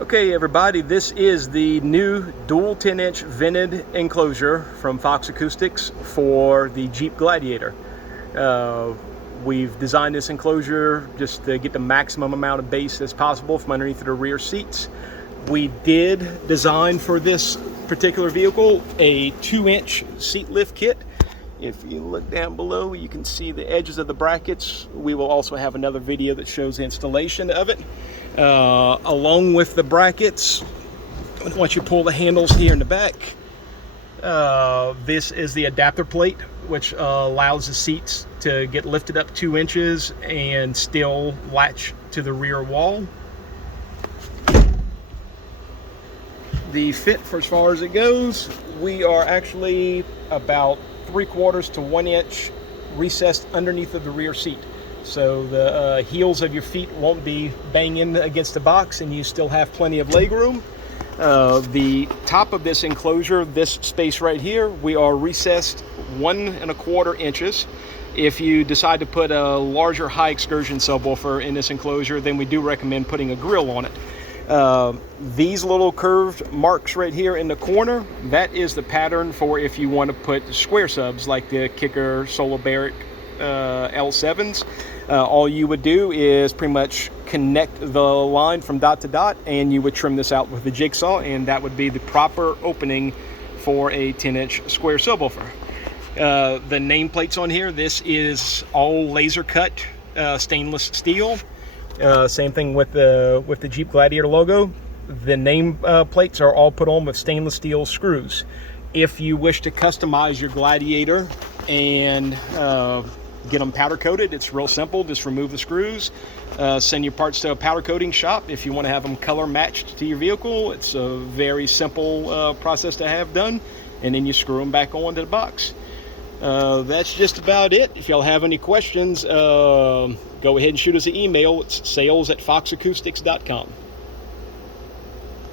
Okay everybody, this is the new dual 10-inch vented enclosure from Fox Acoustics for the Jeep Gladiator. We've designed this enclosure just to get the maximum amount of bass as possible from underneath the rear seats. We did design for this particular vehicle a 2-inch seat lift kit. If you look down below, you can see the edges of the brackets. We will also have another video that shows the installation of it. Along with the brackets, once you pull the handles here in the back, this is the adapter plate, which allows the seats to get lifted up 2 inches and still latch to the rear wall. The fit, for as far as it goes, we are actually about 3/4 to 1 inch recessed underneath of the rear seat. So the heels of your feet won't be banging against the box and you still have plenty of leg room. The top of this enclosure, this space right here, we are recessed 1 1/4 inches. If you decide to put a larger high excursion subwoofer in this enclosure, then we do recommend putting a grill on it. These little curved marks right here in the corner, that is the pattern for if you want to put square subs like the Kicker Solo Barrick L7s. All you would do is pretty much connect the line from dot to dot and you would trim this out with the jigsaw, and that would be the proper opening for a 10-inch square subwoofer. The nameplates on here, this is all laser cut stainless steel. Same thing with the Jeep Gladiator logo. The name plates are all put on with stainless steel screws. If you wish to customize your Gladiator and get them powder coated, it's real simple. Just remove the screws, send your parts to a powder coating shop. If you want to have them color matched to your vehicle, it's a very simple process to have done, and then you screw them back onto the box. That's just about it. If y'all have any questions, go ahead and shoot us an email. It's sales@foxacoustics.com.